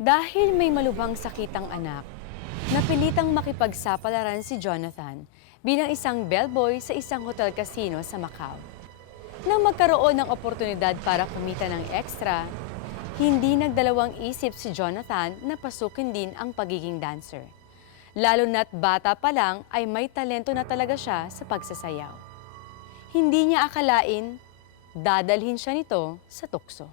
Dahil may malubhang sakitang anak, napilitang makipagsapalaran si Jonathan bilang isang bellboy sa isang hotel casino sa Macau. Nang magkaroon ng oportunidad para kumita ng extra, hindi nagdalawang isip si Jonathan na pasukin din ang pagiging dancer. Lalo na't bata pa lang ay may talento na talaga siya sa pagsasayaw. Hindi niya akalain, dadalhin siya nito sa tukso.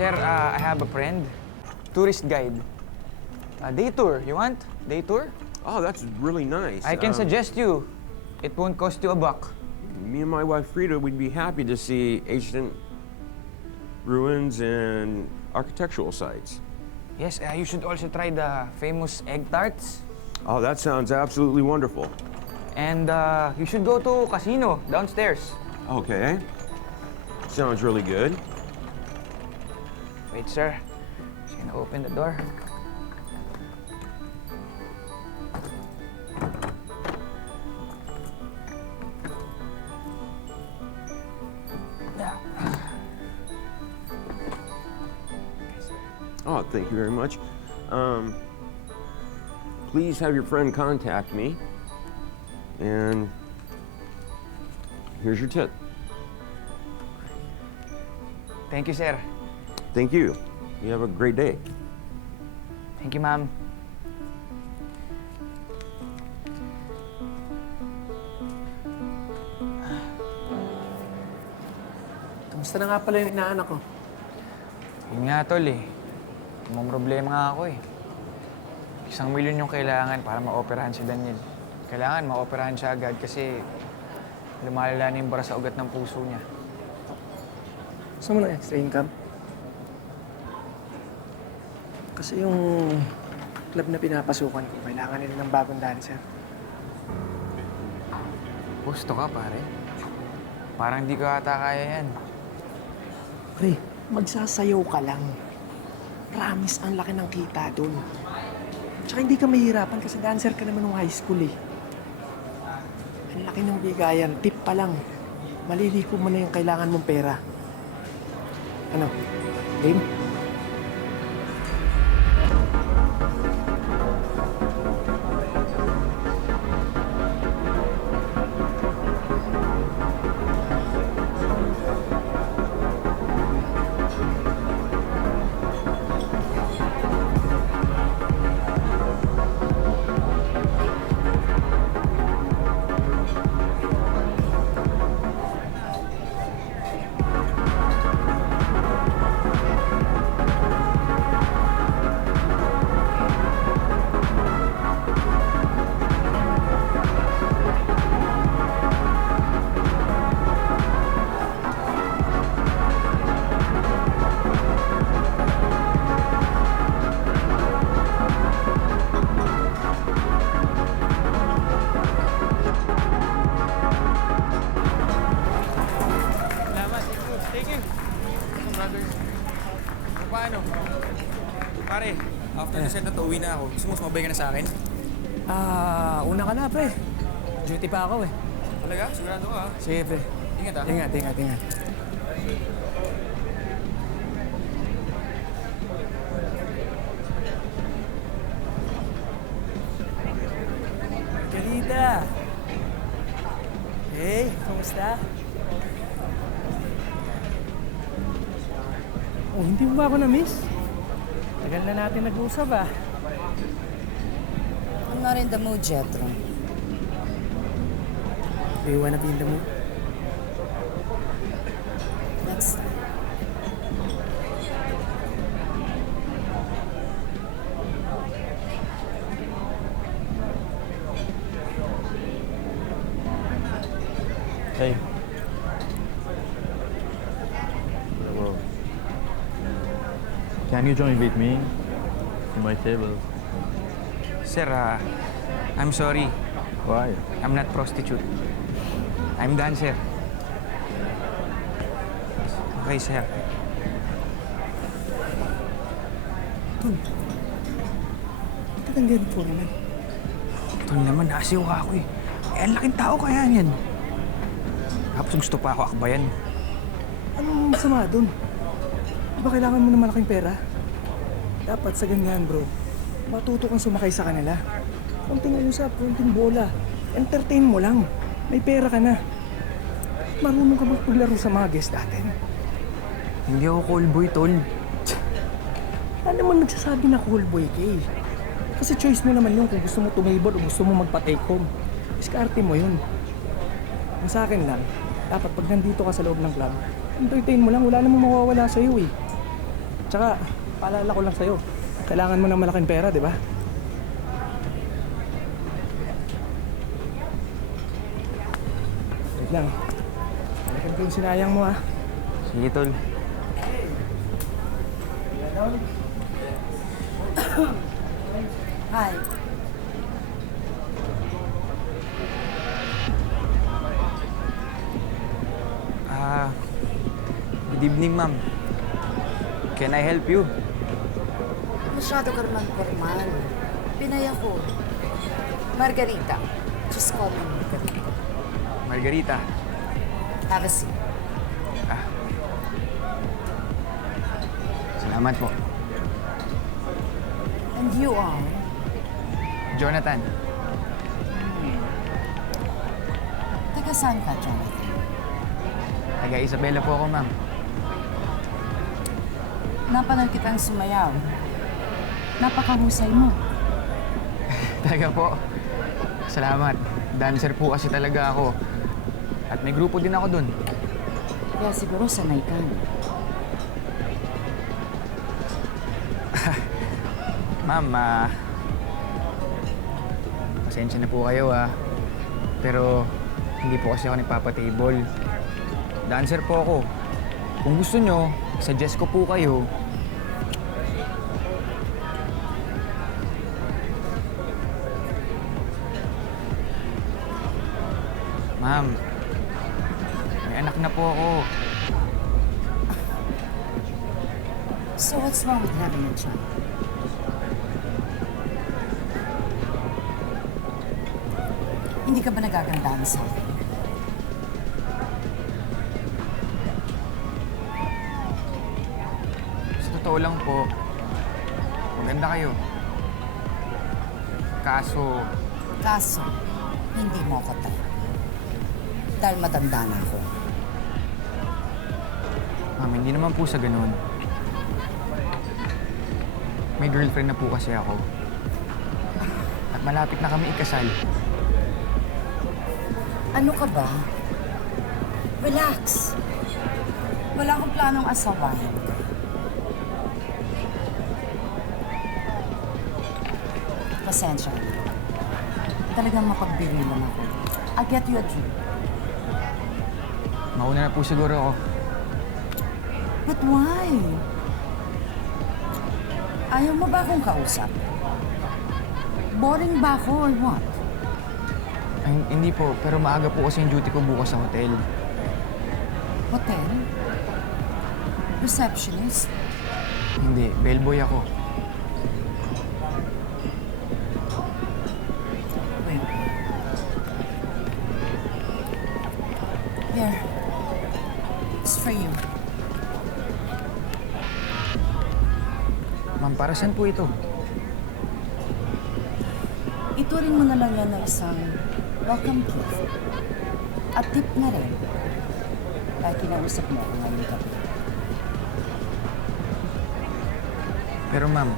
Sir, I have a friend. Tourist guide. Day tour. You want? Day tour? Oh, that's really nice. I can suggest you. It won't cost you a buck. Me and my wife Frida would be happy to see ancient ruins and architectural sites. Yes, you should also try the famous egg tarts. Oh, that sounds absolutely wonderful. And you should go to casino downstairs. Okay. Sounds really good. Wait, sir. Just gonna open the door. Yeah. Oh, thank you very much. Please have your friend contact me. And here's your tip. Thank you, sir. Thank you. You have a great day. Thank you, ma'am. Kamusta na nga pala yung inaanak ko? Yun nga, tol eh. May problema nga ako eh. 1,000,000 yung kailangan para ma-operahan si Daniel. Kailangan ma-operahan siya agad kasi lumalala na yung bara sa ugat ng puso niya. Gusto mo ng extra income? Kasi yung club na pinapasukan ko, kailangan nila ng bagong dancer. Gusto ka, pare? Parang di ko ata kaya yan. Pre, magsasayaw ka lang. Promise, ang laki ng kita dun. Tsaka hindi ka mahirapan kasi dancer ka naman nung high school eh. Ang laki ng bigayan, tip pa lang. Maliliko mo na yung kailangan mong pera. Ano? Game? Salamat. Thank you. Brother. Paano? Pare, after the set na to, uwi na ako. Gusto mo sumabay ka na sa akin? Una ka na, pre. Duty pa ako eh. Talaga? Sigurado ka? Sige, pre. Ingat ah. Ingat, ingat, ingat. Kalita! Hey, kumusta? Oh, hindi mo ba ako na-miss? Tagal na natin nag-usap ah. I'm not in the mood, Jethro. Do you wanna be in the mood? Next time. Hey. Hello. Can you join with me to my table? Sir, I'm sorry. Why? I'm not prostitute. I'm dancer. Okay, sir. Ba't ang ganito naman? Tol naman, nasiw ka ako eh. ang laking tao kaya niyan. Tapos gusto pa ako akbayan. Anong masama dun? Di ba kailangan mo ng malaking pera? Dapat sa ganyan, bro. Matuto kang sumakay sa kanila. Konting usap, konting bola. Entertain mo lang. May pera ka na. Marunong ka magpaglaro sa mga guest natin. Hindi ako call boy, tol. Ano naman nagsasabi na cool boy ka eh? Kasi choice mo naman yun kung gusto mo tumibod o gusto mo magpa-take home. Diskarte mo yun. Ang sa akin lang, dapat pag nandito ka sa loob ng club, entertain mo lang, wala namang mawawala sa'yo eh. Tsaka, paalala ko lang sa'yo, kailangan mo ng malaking pera, di ba? Wait lang. Balikan ko yung sinayang mo ah. Sige, tol. Hi. Good evening, ma'am. Can I help you? Masyado ka naman formal. Pinay ako. Margarita. Just call me Margarita. Margarita. Have a seat. Salamat po. And you are? Jonathan. Taga saan ka, Jonathan? Taga Isabela po ako, ma'am. Napanood kitang sumayaw. Napakahusay mo. Talaga po. Salamat. Dancer po kasi talaga ako. At may grupo din ako dun. Kaya siguro sanay ka. Ma'am, pasensya na po kayo Pero hindi po kasi ako nagpapatable. Dancer po ako. Kung gusto nyo, suggest ko po kayo. Ma'am, may anak na po ako. So what's wrong with having a child? Hindi ka ba nagagandahan sa akin? Sa totoo lang po, maganda kayo. Kaso, Hindi mo ako tayo. Dahil matanda na ako. ma'am, hindi naman po sa ganun. May girlfriend na po kasi ako. At malapit na kami ikasal. Ano ka ba? Relax. Wala akong planong asawahin ka. Pasensya ka na. Talagang mapagbigay lang ako. I'll get you a drink. Mauna na po siguro ako. But why? Ayaw mo ba akong kausap? Boring ba ako or what? Ay, hindi po, pero maaga po kasi yung duty ko bukas sa hotel. Hotel? Receptionist? Hindi, bellboy ako. Wait. Here. It's for you. Ma'am, para saan po ito? Ituring mo na lang yan na isang welcome gift. At tip na rin. Dahil kinausap mo ako ngayong gabi. Pero ma'am,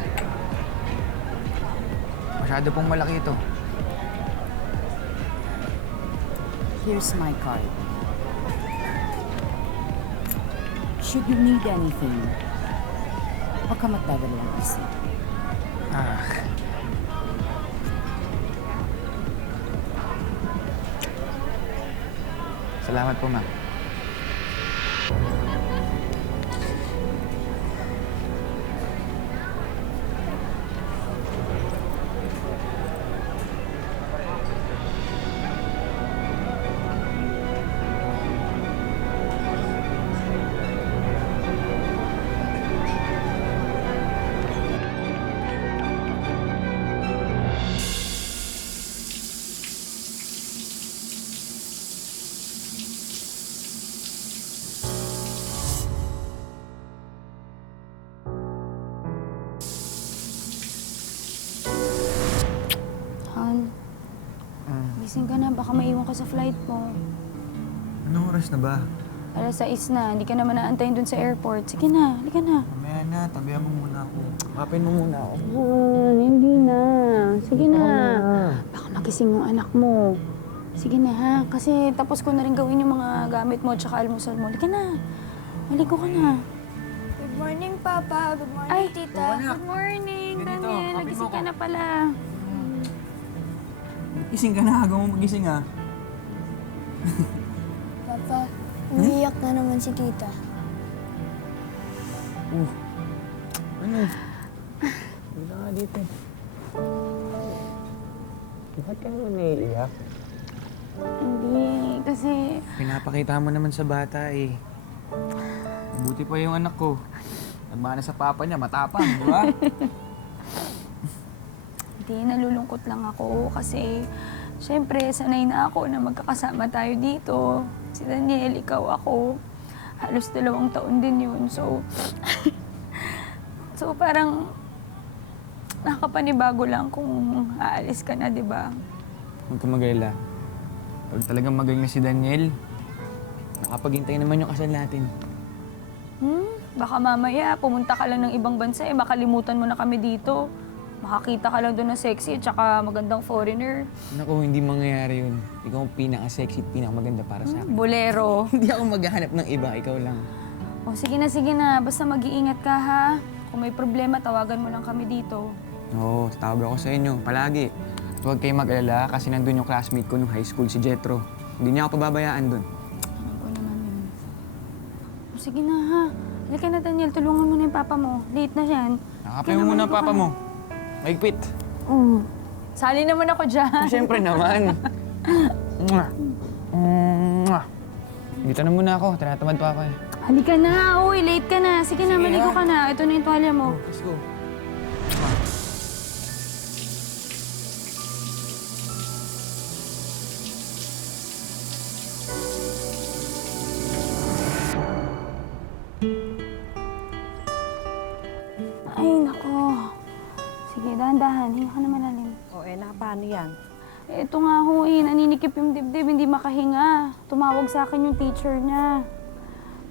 masyado pong malaki ito. Here's my card. Should you need anything, huwag ka magdadalang isip. Salamat po, ma'am. baka maiwan ka sa flight mo. Anong oras na ba? 6:00 na, hindi ka naman naantayin dun sa airport. Sige na, halika na. Mamaya na, tabihan mo muna ako. Kapin mo muna ako. Hindi na. Sige na. Baka magising yung anak mo. Sige na ha, kasi tapos ko na rin gawin yung mga gamit mo tsaka almusal mo. Halika na. Maligo ka na. Good morning, Papa. Good morning, Ay, Tita. Good morning, Ganito, Daniel. kapit mo Nagising ko. ka na pala. Gising ka na, agaw mo magising ah. Papa, umiiyak na naman si Tita. Ano? Wala nga dito. Bakit ka naman naiiyak? Hindi, kasi Pinapakita mo naman sa bata eh. Mabuti pa yung anak ko. Nagmana sa papa niya, matapang, di ba? hindi, nalulungkot lang ako kasi syempre sanay na ako na magkakasama tayo dito. Si Daniel, ikaw, ako. Halos 2 taon din yun. So, so parang nakakapanibago lang kung aalis ka na, di ba? Huwag ka mag-alala. Pag talagang magaling na si Daniel, nakapaghintay naman yung kasal natin. Baka mamaya pumunta ka lang ng ibang bansa, makalimutan mo na kami dito. Makakita ka lang doon na sexy at saka magandang foreigner. Naku, hindi mangyayari yun. Ikaw ang pinaka-sexy at pinaka-maganda para sa akin. Bolero. Hindi ako maghahanap ng iba, ikaw lang. O sige na. Basta mag-iingat ka ha. Kung may problema, tawagan mo lang kami dito. Oo, tatawag ako sa inyo, palagi. Huwag kayo mag-alala kasi nandun yung classmate ko nung high school, si Jetro. Hindi niya ako pababayaan dun. Ano po naman yun? O sige na ha. Halika na Daniel, tulungan mo na yung papa mo. Late na yan. Nakapay mo muna ang papa mo. Maigpit. Sali naman ako dyan. Siyempre naman. Mwah. Mwah. Dito na muna ako, tinatamad pa ako eh. Halika na. Uy, late ka na. Sige na, Sige maligo na. ka na. Ito na yung tuwalya mo. Let's go. Ay, nako. Sige, dahan-dahan. Hinga ka na malalim. O, paano yan? Ito nga ho naninikip yung dibdib, hindi makahinga. Tumawag sa akin yung teacher niya.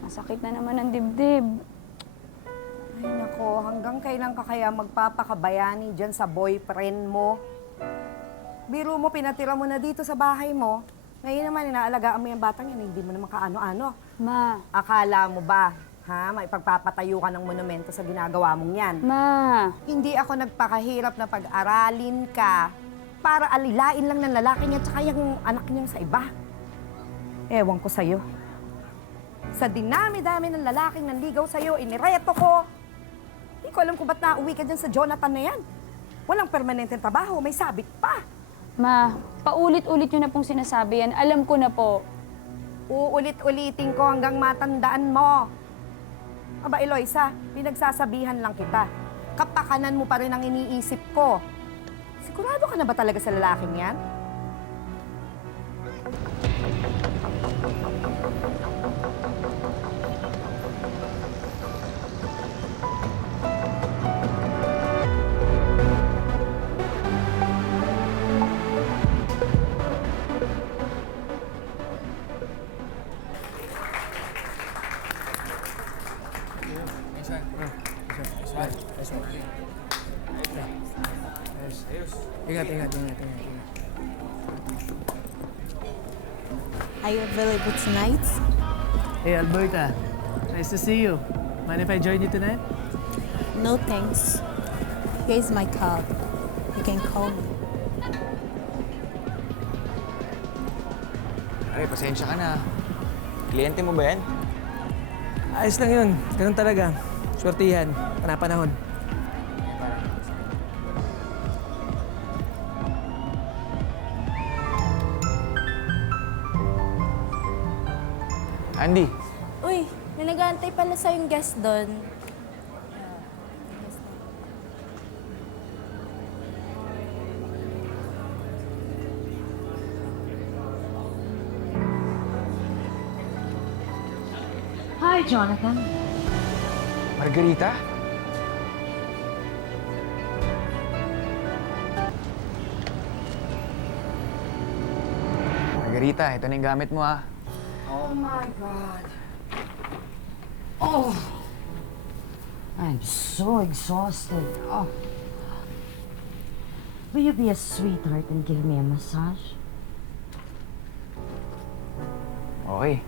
Masakit na naman ang dibdib. Ay, nako, hanggang kailan ka kaya magpapakabayani dyan sa boyfriend mo? Biro mo, pinatira mo na dito sa bahay mo. Ngayon naman, inaalagaan mo yung batang yan, hindi mo naman kaano-ano. Ma, Akala mo ba, ha, maipagpapatayo ka ng monumento sa ginagawa mong yan? ma. Hindi ako nagpakahirap na pag-aralin ka para alilain lang ng lalaki niya tsaka yung anak niyang sa iba. Ewan ko sa'yo. Sa dinami-dami ng lalaking nanligaw sa'yo, inireto ko. Hindi ko alam kung ba't nauwi ka dyan sa Jonathan na yan. Walang permanenteng trabaho, may sabit pa. Ma, paulit-ulit yun na pong sinasabi yan. Alam ko na po. Uulit-ulitin ko hanggang matandaan mo. Aba, Eloisa, pinagsasabihan lang kita. Kapakanan mo pa rin ang iniisip ko. Sigurado ka na ba talaga sa lalaking yan? Ingat. Are you available tonight? Hey, Alberta. Nice to see you. Mind if I join you tonight? No thanks. Here's my card. You can call me. Ay, pasensya ka na. Kliyente mo ba yan? Ayos lang yun. Ganun talaga. Swertihan. Panapanahon. Andy, Uy, may nag-aantay pala sa yung guest doon. Hi, Jonathan. Margarita? Margarita, ito na yung gamit mo ah. Oh my God. Oh. I'm so exhausted. Oh. Will you be a sweetheart and give me a massage? Okay.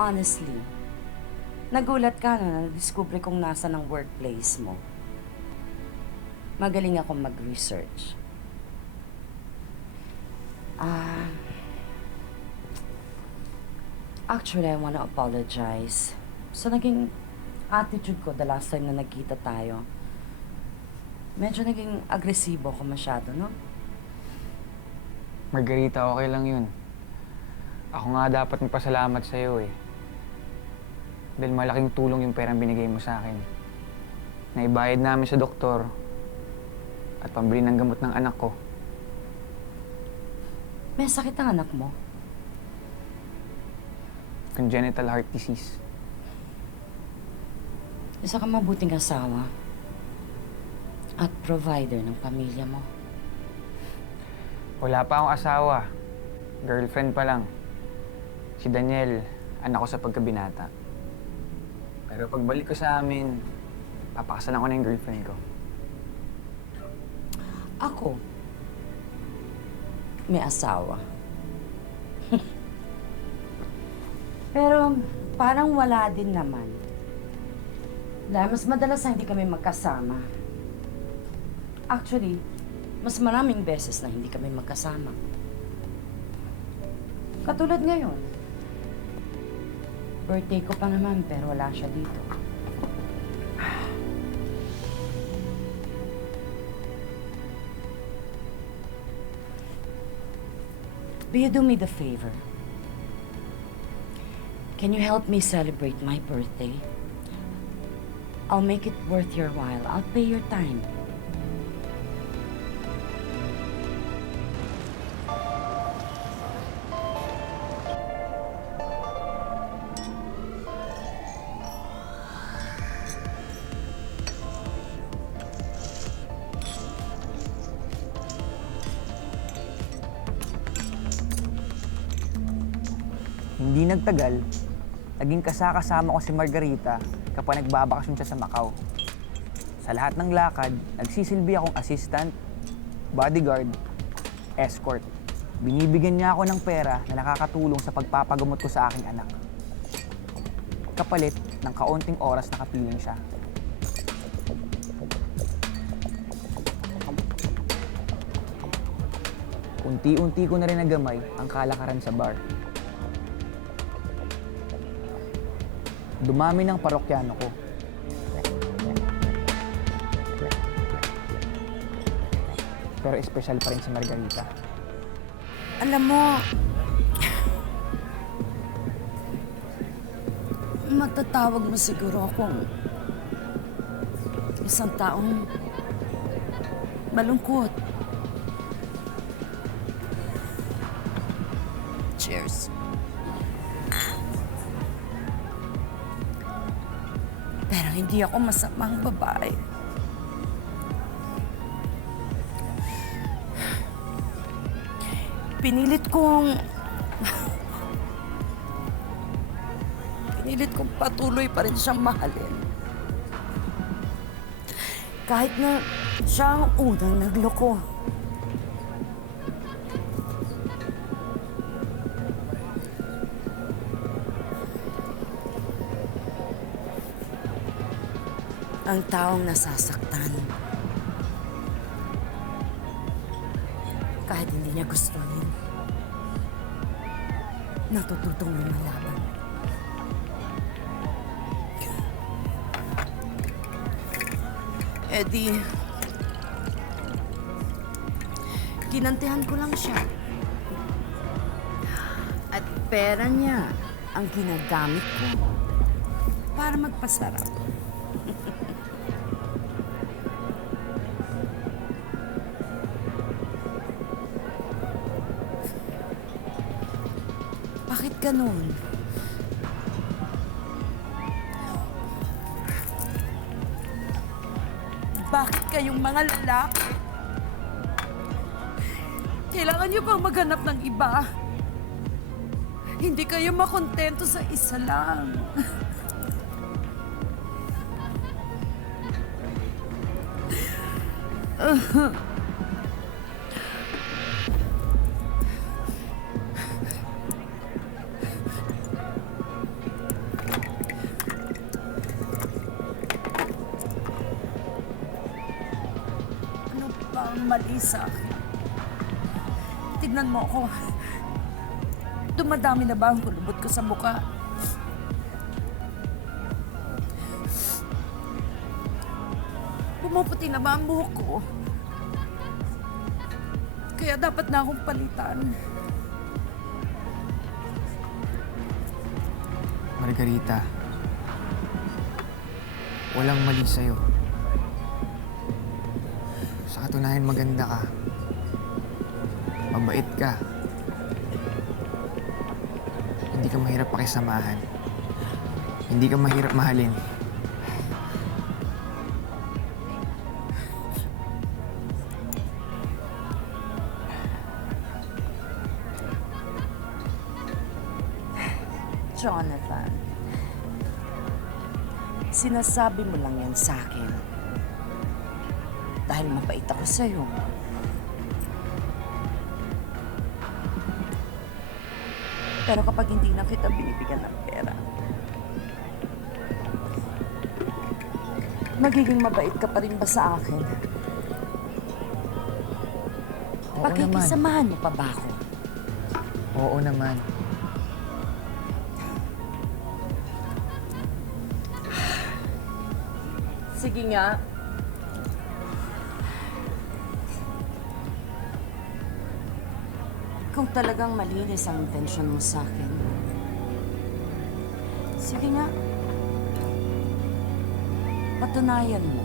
Honestly, nagulat ka na na-discover kong nasa ng workplace mo. Magaling akong mag-research. Actually, I wanna apologize sa naging attitude ko the last time na nagkita tayo. Medyo naging agresibo ko masyado, no? Margarita, okay lang yun. Ako nga dapat magpasalamat sa'yo eh. Dahil malaking tulong yung perang binigay mo sa akin. Naibayad namin sa doktor at pambili ng gamot ng anak ko. May sakit ang anak mo. Congenital heart disease. Isa kang mabuting asawa at provider ng pamilya mo. Wala pa akong asawa. Girlfriend pa lang. Si Daniel, anak ko sa pagkabinata. Pero pagbalik ko sa amin, papakasalan ko na yung girlfriend ko. Ako, may asawa. Pero parang wala din naman. Dahil mas madalas na hindi kami magkasama. Actually, mas maraming beses na hindi kami magkasama. Katulad ngayon. Birthday ko pa naman pero wala siya dito. Will you do me the favor? Can you help me celebrate my birthday? I'll make it worth your while. I'll pay your time. Hindi nagtagal, naging kasama ko si Margarita kapag nagbabakasyon siya sa Macau. Sa lahat ng lakad, nagsisilbi akong assistant, bodyguard, escort. Binibigyan niya ako ng pera na nakakatulong sa pagpapagamot ko sa aking anak. Kapalit ng kaunting oras na kapiling siya. Unti-unti ko na rin nagamay ang kalakaran sa bar. Dumami ng parokyano ko. Pero espesyal pa rin si Margarita. Alam mo, matatawag mo siguro akong isang taong malungkot. Cheers. Pero hindi ako masamang babae. Pinilit kong patuloy pa rin siyang mahalin. Kahit na siya ang unang nagloko. Ang taong nasasaktan. Kahit hindi niya gusto yun, natututong lumalaban. Eh di, ginantihan ko lang siya. At pera niya ang ginagamit ko para magpasarap. Bakit ganun? Bakit kayong mga lalaki? Kailangan niyo pang maghanap ng iba. Hindi kayo makontento sa isa lang. Ano ba ang mali sa akin? Tignan mo ako. Dumadami na ba ang kulubot ko sa mukha? Pumuputi na ba ang buhok ko? Kaya dapat na akong palitan. Margarita, walang mali sa'yo. Sa katunayan, maganda ka. Mabait ka. Hindi ka mahirap pakisamahan. Hindi ka mahirap mahalin. Jonathan, sinasabi mo lang yan sa akin dahil mabait ako sa'yo. Pero kapag hindi na kita binibigyan ng pera, magiging mabait ka pa rin ba sa akin? Oo Pakikisamahan mo pa ba ako? Oo naman. Sige nga. Kung talagang malinis ang intensyon mo sa akin, sige nga. Patunayan mo.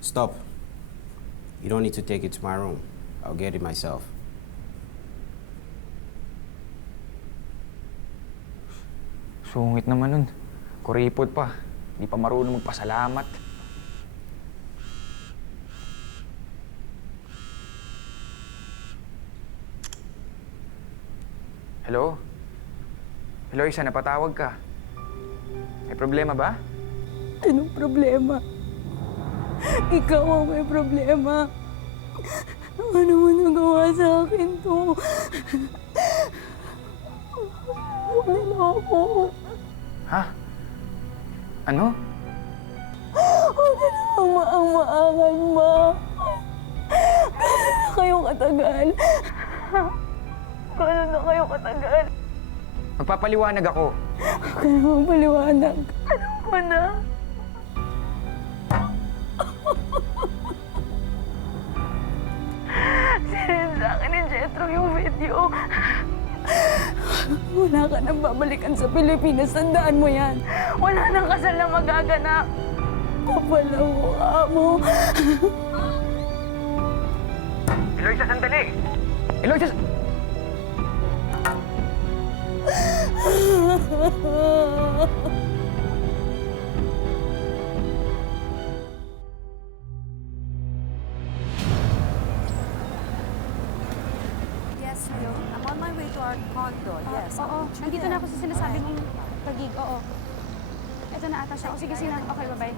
Stop. You don't need to take it to my room. I'll get it myself. Sungit naman nun. Kuripot pa. Di pa marunong magpasalamat. Hello? Hello, Isa, napatawag ka. May problema ba? Anong problema? Ikaw ang may problema. Ano mo nagawa sa akin to? Wala ako. Ha? Ano? Huwag ka na maang-maangan, ma. Gano'n na kayo katagal? Gano'n na kayo katagal? Magpapaliwanag ako. Huwag ka na magpaliwanag. Ano mo na? Sinend sa akin ni Jetro yung video. Wala ka nang babalikan sa Pilipinas. Tandaan mo yan. Wala nang kasal na magaganap. Kapal ang mukha mo. Eloisa, sandali! Eloisa! Yes, Leo. I'm on my way to our condo. Yes. Oo, nandito na ako sa sinasabi mong tagig. Oo. Ito na ata siya. O sige, sino? Okay, bye-bye.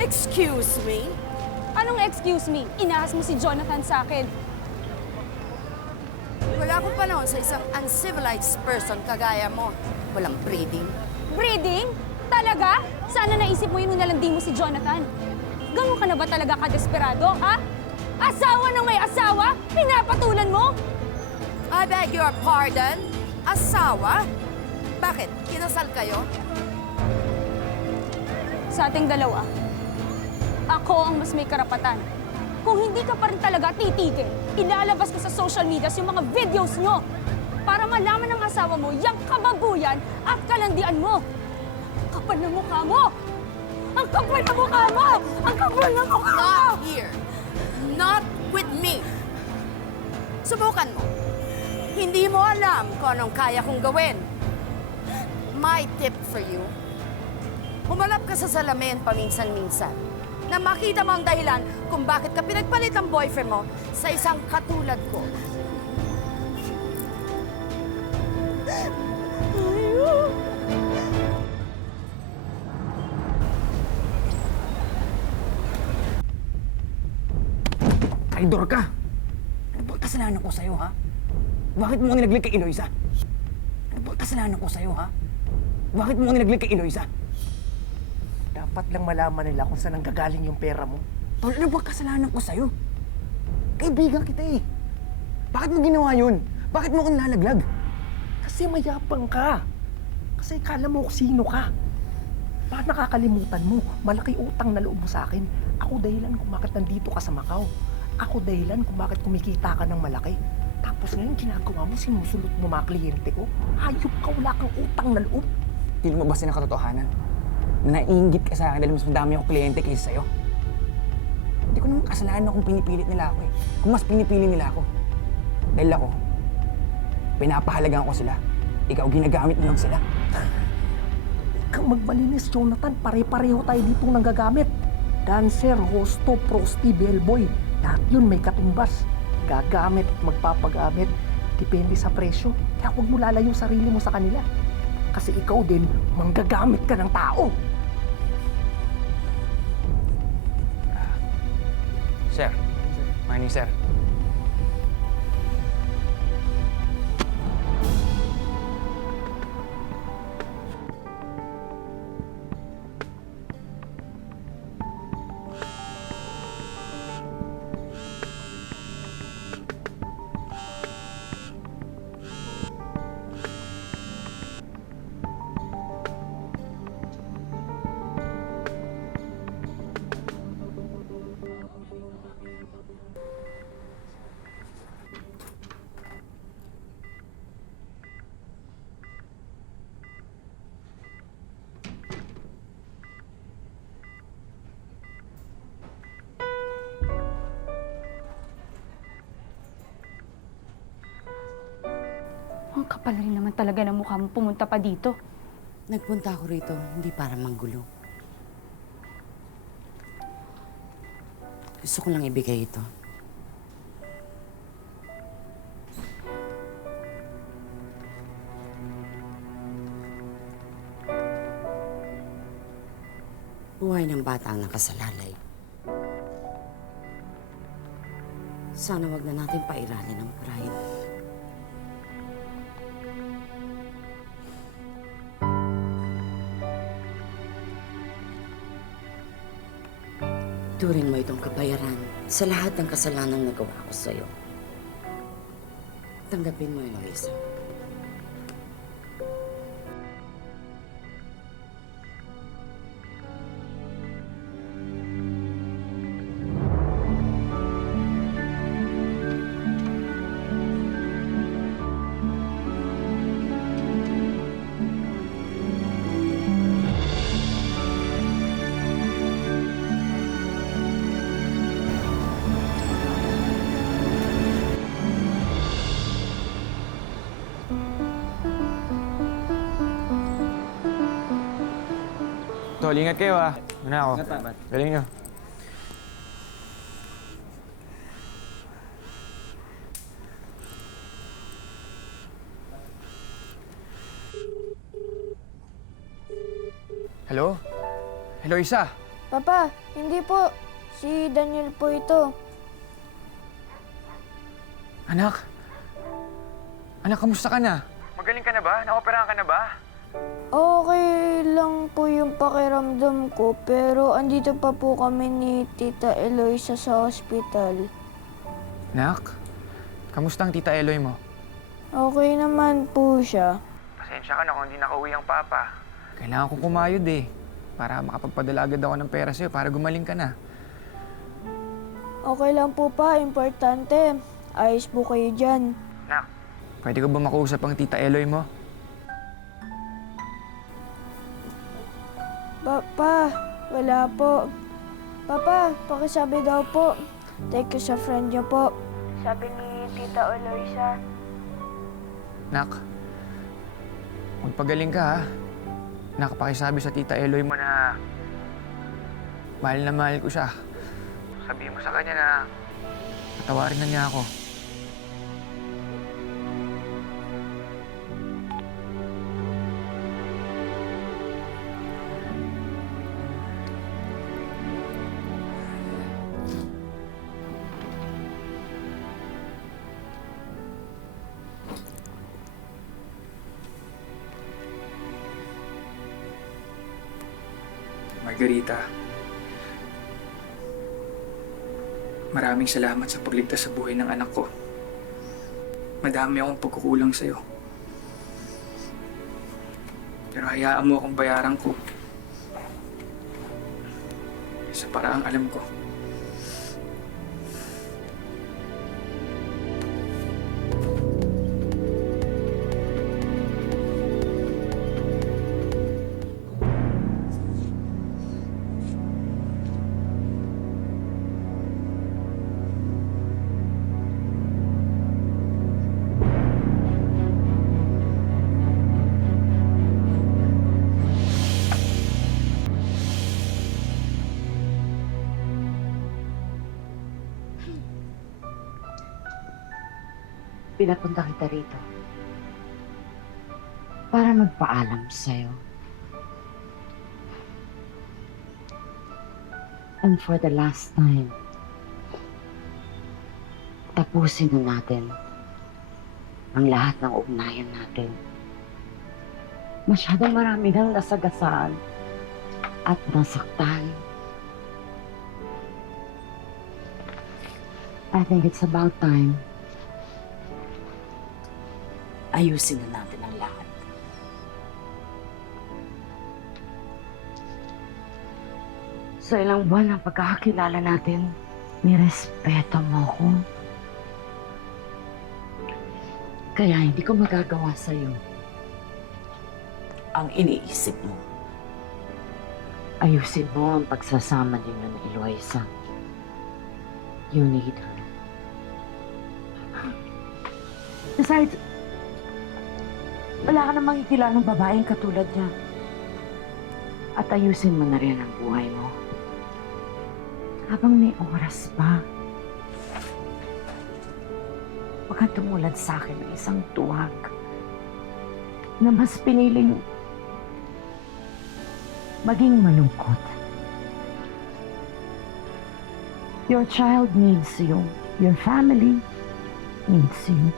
Excuse me? Anong excuse me? Inahas mo si Jonathan sa akin. Wala akong panahon sa isang uncivilized person kagaya mo. Walang breeding. Breeding? Talaga? Sana naisip mo yun nung nalandi mo si Jonathan. Gano'n ka na ba talaga kadesperado, ha? Asawa ng may asawa? Pinapatulan mo? I beg your pardon? Asawa? Bakit? Kinasal kayo? Sa ating dalawa, ako ang mas may karapatan. Kung hindi ka pa rin talaga titigil, ilalabas ko sa social media yung mga videos nyo para malaman ng asawa mo yung kababuyan at kalandian mo. Ang kapal ng mukha mo! Ang kapal ng mukha mo! Ang kapal ng mukha mo! Not here. Not with me. Subukan mo. Hindi mo alam kung anong kaya kong gawin. My tip for you, humalap ka sa salamin paminsan-minsan na makita mo ang dahilan kung bakit ka pinagpalit ang boyfriend mo sa isang katulad ko. Traidor ka! Ano bang kasalanan ko sa'yo, ha? Bakit mo nilaglag kay Eloisa? Ano bang kasalanan ko sa'yo, ha? Bakit mo nilaglag kay Eloisa? Dapat lang malaman nila kung saan nanggagaling yung pera mo. Tol, ano bang kasalanan ko sa'yo? Kaibigan kita eh. Bakit mo ginawa yun? Bakit mo ako nilalaglag? Kasi mayabang ka. Kasi kala mo kung sino ka. Bakit nakakalimutan mo? Malaki utang na loob mo sa akin. Ako dahilan kung bakit nandito ka sa Macau. Ako dahilan kung bakit kumikita ka ng malaki. Tapos ngayon, ginagawa mo, sinusulot mo mga kliyente ko. Hayop ka, wala kang utang na loob. Hindi mo ba ng katotohanan? Na naiinggit ka sa akin dahil mas madami akong kliyente kaysa sa'yo. Hindi ko naman kasalanan kung pinipilit nila ako eh. Kung mas pinipili nila ako. Dahil ako, pinapahalagaan ko sila. Ikaw, ginagamit mo lang sila. Huwag kang magbalinis, Jonathan. Pare-pareho tayo dito nanggagamit. Dancer, hosto, prosti, bellboy. Lahat yun may katumbas. Gagamit at magpapagamit. Depende sa presyo. Kaya huwag mo lalayo sarili mo sa kanila. Kasi ikaw din, manggagamit ka ng tao. Sir. Morning, sir. Ang kapal rin naman talaga ng mukha mo pumunta pa dito. Nagpunta ako rito, hindi para manggulo. Gusto ko lang ibigay ito. Buhay ng bata ang nakasalalay. Sana wag na natin pairalin ang pride. Turing mo itong kabayaran sa lahat ng kasalanang nagawa ko sa'yo. Tanggapin mo, Eloisa. Tol, ingat kayo ah. Muna ako. Galing nyo. Hello? Hello, Isa. Papa, hindi po. Si Daniel po ito. Anak? Anak, kamusta ka na? Magaling ka na ba? Naoperahan ka na ba? Okay lang po yung pakiramdam ko, pero andito pa po kami ni Tita Eloisa sa ospital. Nak, kamusta ang tita Eloy mo? Okay naman po siya. Pasensya ka na kung hindi nakauwi ang papa. Kailangan ko kumayod eh. Para makapagpadala agad ako ng pera sa'yo para gumaling ka na. Okay lang po pa, importante. Ayos po kayo dyan. Nak, pwede ko ba makausap ang tita Eloy mo? Papa, wala po. Papa, pakisabi daw po. Thank you sa friend niyo po. Sabi ni Tita Eloisa. Nak, magpagaling ka ha. Nak, pakisabi sa tita Eloy mo na mahal ko siya. Sabihin mo sa kanya na patawarin na niya ako. Margarita, maraming salamat sa pagligtas sa buhay ng anak ko. Madami akong pagkukulang sa'yo. Pero hayaan mo akong bayaran ko. Sa paraang alam ko. Pinapunta kita rito para magpaalam sa'yo. And for the last time, tapusin na natin ang lahat ng ugnayan natin. Masyadong marami nang nasagasaan at nasaktan. I think it's about time ayusin na natin ang lahat. Sa ilang buwan ng pagkakakilala natin, nirespeto mo ko. Kaya hindi ko magagawa sa'yo ang iniisip mo. Ayusin mo ang pagsasama ninyo ni Eloisa. You need her. Besides, wala ka namang ikilalang babaeng katulad niya. At ayusin mo na rin ang buhay mo. Habang may oras pa. Huwag kang tumulad sa akin ng isang tuwag na mas piniling maging malungkot. Your child needs you. Your family needs you.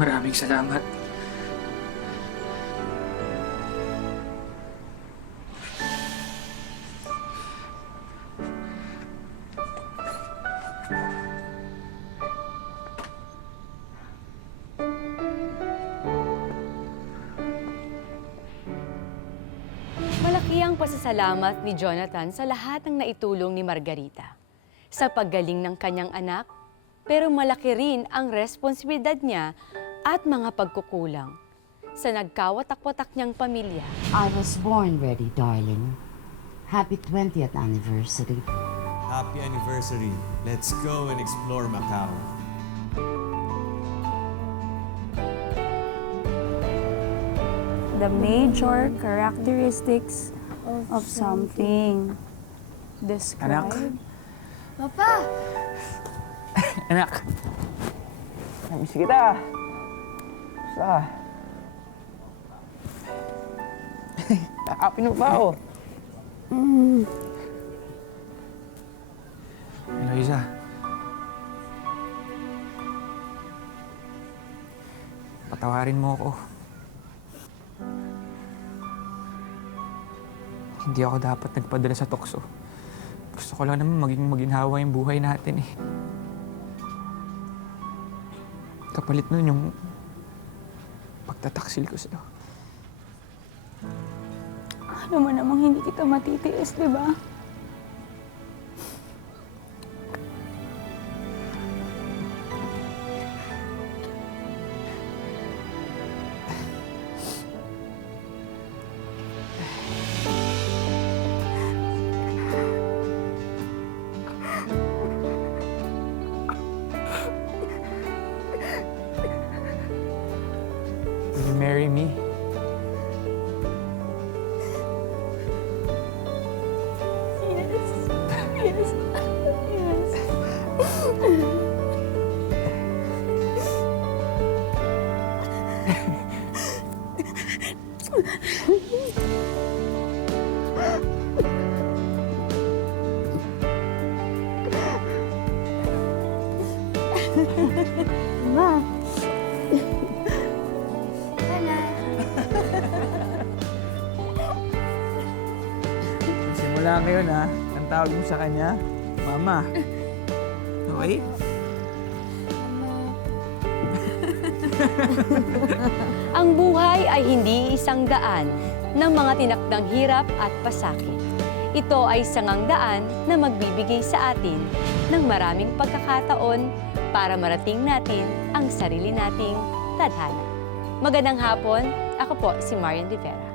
Maraming salamat. Malaki ang pasasalamat ni Jonathan sa lahat ng naitulong ni Margarita. Sa paggaling ng kanyang anak, pero malaki rin ang responsibilidad niya at mga pagkukulang sa nagkawatak-watak niyang pamilya. I was born ready, darling. Happy 20th anniversary. Happy anniversary. Let's go and explore Macau. The major characteristics of something. Describe. Anak. Papa! Anak! Namiss kita! Basta? Kakapin mo pa ako. Eloisa. Patawarin mo ako. Hindi ako dapat nagpadala sa tukso. Gusto ko lang naman maging maginhawa yung buhay natin eh. Kapalit nun yung pagtataksil ko sa'yo. Ano mo namang hindi kita matitiis, di ba? Will you marry me? Yes. Ma. Simula ngayon ha, ang tawag mo sa kanya, Mama. Okay? Ang buhay ay hindi isang daan ng mga tinakdang hirap at pasakit. Ito ay sangang daan na magbibigay sa atin ng maraming pagkakataon para marating natin ang sarili nating tadhana. Magandang hapon, ako po si Marian Rivera.